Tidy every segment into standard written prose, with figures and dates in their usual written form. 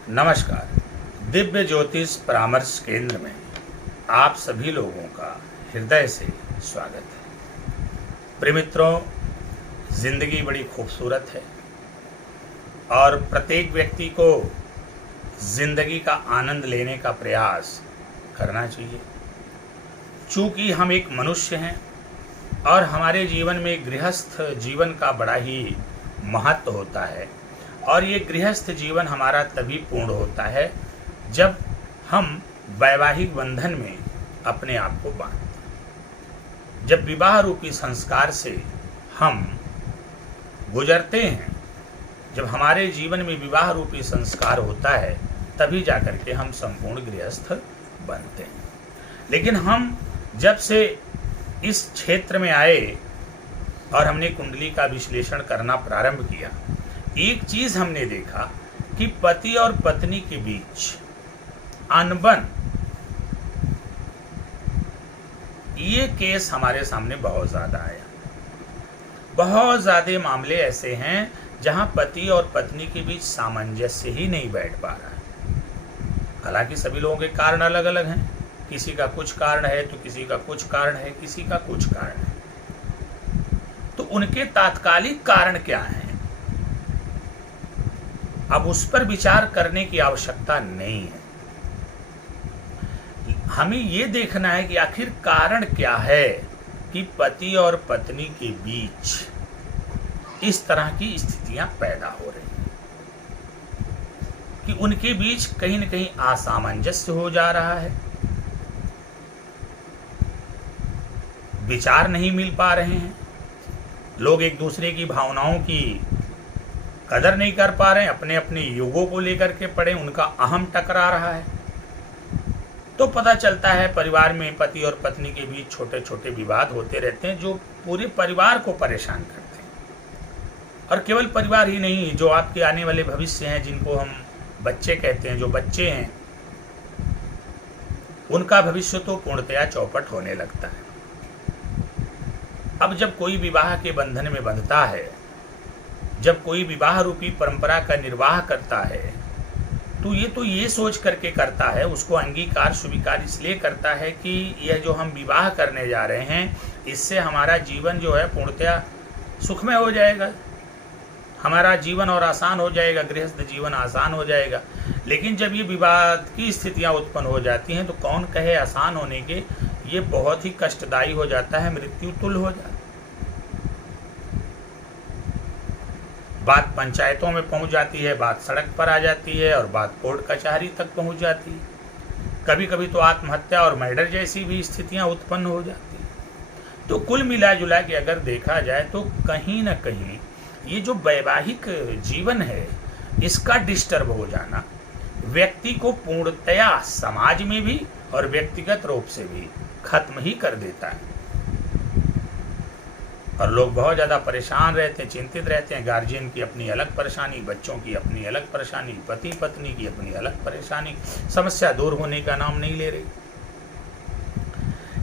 नमस्कार। दिव्य ज्योतिष परामर्श केंद्र में आप सभी लोगों का हृदय से स्वागत है। प्रिय मित्रों, जिंदगी बड़ी खूबसूरत है और प्रत्येक व्यक्ति को जिंदगी का आनंद लेने का प्रयास करना चाहिए। चूंकि हम एक मनुष्य हैं और हमारे जीवन में गृहस्थ जीवन का बड़ा ही महत्व होता है और ये गृहस्थ जीवन हमारा तभी पूर्ण होता है जब हम वैवाहिक बंधन में अपने आप को बांधते हैं। जब विवाह रूपी संस्कार से हम गुजरते हैं, जब हमारे जीवन में विवाह रूपी संस्कार होता है, तभी जाकर के हम संपूर्ण गृहस्थ बनते हैं। लेकिन हम जब से इस क्षेत्र में आए और हमने कुंडली का विश्लेषण करना प्रारंभ किया, एक चीज हमने देखा कि पति और पत्नी के बीच अनबन, ये केस हमारे सामने बहुत ज्यादा आया। बहुत ज्यादा मामले ऐसे हैं जहां पति और पत्नी के बीच सामंजस्य ही नहीं बैठ पा रहा है। हालांकि सभी लोगों के कारण अलग अलग हैं, किसी का कुछ कारण है तो किसी का कुछ कारण है, किसी का कुछ कारण है। तो उनके तात्कालिक कारण क्या हैं, अब उस पर विचार करने की आवश्यकता नहीं है। हमें ये देखना है कि आखिर कारण क्या है कि पति और पत्नी के बीच इस तरह की स्थितियां पैदा हो रही हैं, कि उनके बीच कहीं न कहीं असामंजस्य हो जा रहा है, विचार नहीं मिल पा रहे हैं, लोग एक दूसरे की भावनाओं की कदर नहीं कर पा रहे हैं, अपने अपने युगों को लेकर के पड़े, उनका अहम टकरा रहा है। तो पता चलता है परिवार में पति और पत्नी के बीच छोटे छोटे विवाद होते रहते हैं जो पूरे परिवार को परेशान करते हैं। और केवल परिवार ही नहीं, जो आपके आने वाले भविष्य हैं, जिनको हम बच्चे कहते हैं, जो बच्चे हैं, उनका भविष्य तो पूर्णतया चौपट होने लगता है। अब जब कोई विवाह के बंधन में बंधता है, जब कोई विवाह रूपी परंपरा का निर्वाह करता है, तो ये सोच करके करता है, उसको अंगीकार स्वीकार इसलिए करता है कि यह जो हम विवाह करने जा रहे हैं, इससे हमारा जीवन जो है पूर्णतया सुखमय हो जाएगा, हमारा जीवन और आसान हो जाएगा, गृहस्थ जीवन आसान हो जाएगा। लेकिन जब ये विवाद की स्थितियां उत्पन्न हो जाती हैं तो कौन कहे आसान होने के, ये बहुत ही कष्टदायी हो जाता है, मृत्यु तुल्य हो जाता है। बात पंचायतों में पहुंच जाती है, बात सड़क पर आ जाती है और बात कोर्ट कचहरी तक पहुंच जाती है। कभी कभी तो आत्महत्या और मर्डर जैसी भी स्थितियां उत्पन्न हो जाती हैं। तो कुल मिला जुला के अगर देखा जाए तो कहीं ना कहीं ये जो वैवाहिक जीवन है, इसका डिस्टर्ब हो जाना व्यक्ति को पूर्णतया समाज में भी और व्यक्तिगत रूप से भी खत्म ही कर देता है। और लोग बहुत ज़्यादा परेशान रहते हैं, चिंतित रहते हैं। गार्जियन की अपनी अलग परेशानी, बच्चों की अपनी अलग परेशानी, पति पत्नी की अपनी अलग परेशानी, समस्या दूर होने का नाम नहीं ले रही।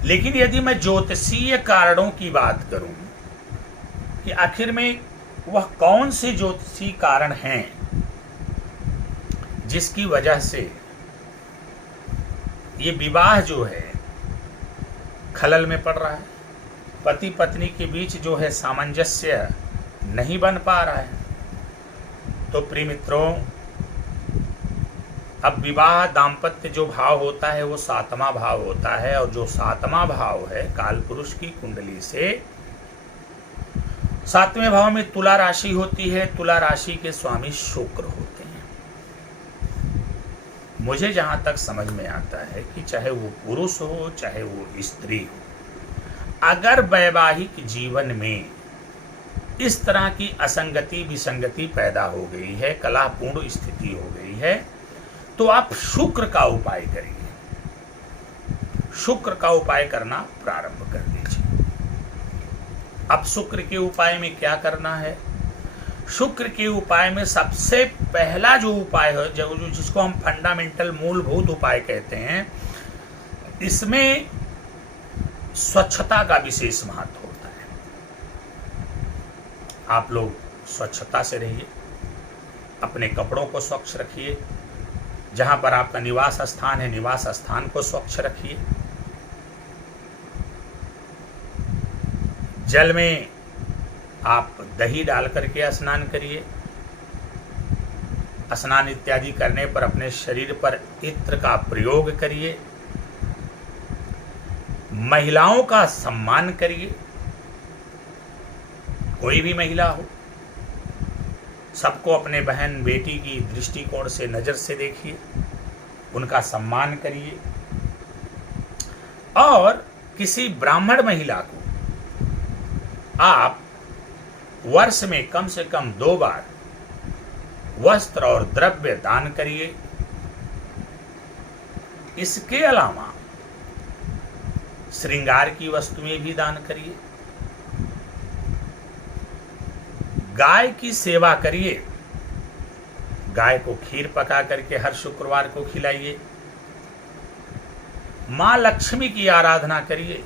लेकिन यदि मैं ज्योतिषीय कारणों की बात करूं कि आखिर में वह कौन से ज्योतिषीय कारण हैं जिसकी वजह से ये विवाह जो है खलल में पड़ रहा है, पति पत्नी के बीच जो है सामंजस्य नहीं बन पा रहा है। तो प्रिय मित्रों, अब विवाह दाम्पत्य जो भाव होता है वो 7वां भाव होता है, और जो 7वां भाव है काल पुरुष की कुंडली से 7वें भाव में तुला राशि होती है। तुला राशि के स्वामी शुक्र होते हैं। मुझे जहां तक समझ में आता है कि चाहे वो पुरुष हो चाहे वो स्त्री हो, अगर वैवाहिक जीवन में इस तरह की असंगति विसंगति पैदा हो गई है, कलहपूर्ण स्थिति हो गई है, तो आप शुक्र का उपाय करिए। शुक्र का उपाय करना प्रारंभ कर दीजिए। अब शुक्र के उपाय में क्या करना है? शुक्र के उपाय में सबसे पहला जो उपाय है, जिसको हम फंडामेंटल मूलभूत उपाय कहते हैं, इसमें स्वच्छता का विशेष महत्व होता है। आप लोग स्वच्छता से रहिए, अपने कपड़ों को स्वच्छ रखिए, जहां पर आपका निवास स्थान है, निवास स्थान को स्वच्छ रखिए। जल में आप दही डाल करके स्नान करिए। स्नान इत्यादि करने पर अपने शरीर पर इत्र का प्रयोग करिए। महिलाओं का सम्मान करिए, कोई भी महिला हो, सबको अपने बहन बेटी की दृष्टिकोण से, नजर से देखिए, उनका सम्मान करिए। और किसी ब्राह्मण महिला को आप वर्ष में कम से कम 2 बार वस्त्र और द्रव्य दान करिए। इसके अलावा श्रृंगार की वस्तुएं भी दान करिए। गाय की सेवा करिए, गाय को खीर पका करके हर शुक्रवार को खिलाइए। मां लक्ष्मी की आराधना करिए।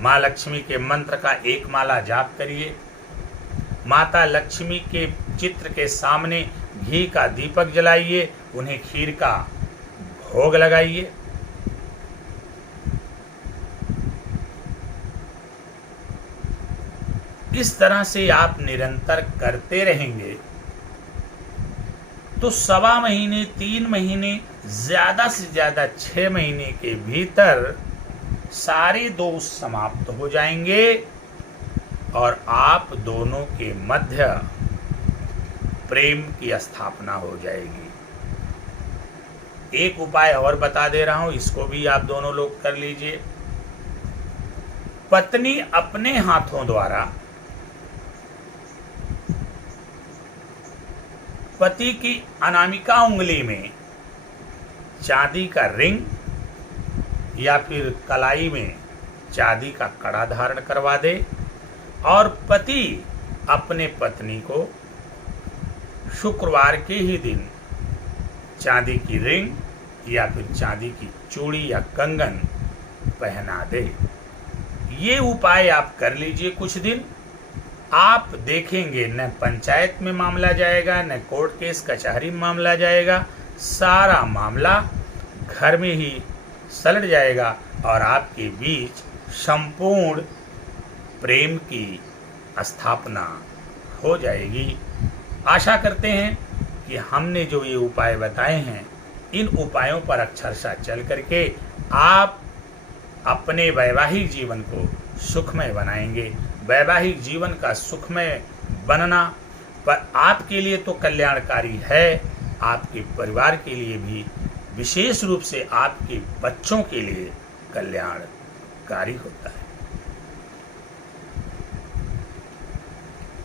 मां लक्ष्मी के मंत्र का 1 माला जाप करिए। माता लक्ष्मी के चित्र के सामने घी का दीपक जलाइए, उन्हें खीर का भोग लगाइए। इस तरह से आप निरंतर करते रहेंगे तो 1.25 महीने, 3 महीने, ज्यादा से ज्यादा 6 महीने के भीतर सारे दोष समाप्त हो जाएंगे और आप दोनों के मध्य प्रेम की स्थापना हो जाएगी। एक उपाय और बता दे रहा हूं, इसको भी आप दोनों लोग कर लीजिए। पत्नी अपने हाथों द्वारा पति की अनामिका उंगली में चांदी का रिंग या फिर कलाई में चांदी का कड़ा धारण करवा दे और पति अपने पत्नी को शुक्रवार के ही दिन चांदी की रिंग या फिर चांदी की चूड़ी या कंगन पहना दे। ये उपाय आप कर लीजिए कुछ दिन। आप देखेंगे न पंचायत में मामला जाएगा, न कोर्ट केस कचहरी में मामला जाएगा, सारा मामला घर में ही सलट जाएगा और आपके बीच संपूर्ण प्रेम की स्थापना हो जाएगी। आशा करते हैं कि हमने जो ये उपाय बताए हैं, इन उपायों पर अक्षरशः चल करके आप अपने वैवाहिक जीवन को सुखमय बनाएंगे। वैवाहिक जीवन का सुखमय बनना पर आपके लिए तो कल्याणकारी है, आपके परिवार के लिए भी, विशेष रूप से आपके बच्चों के लिए कल्याणकारी होता है।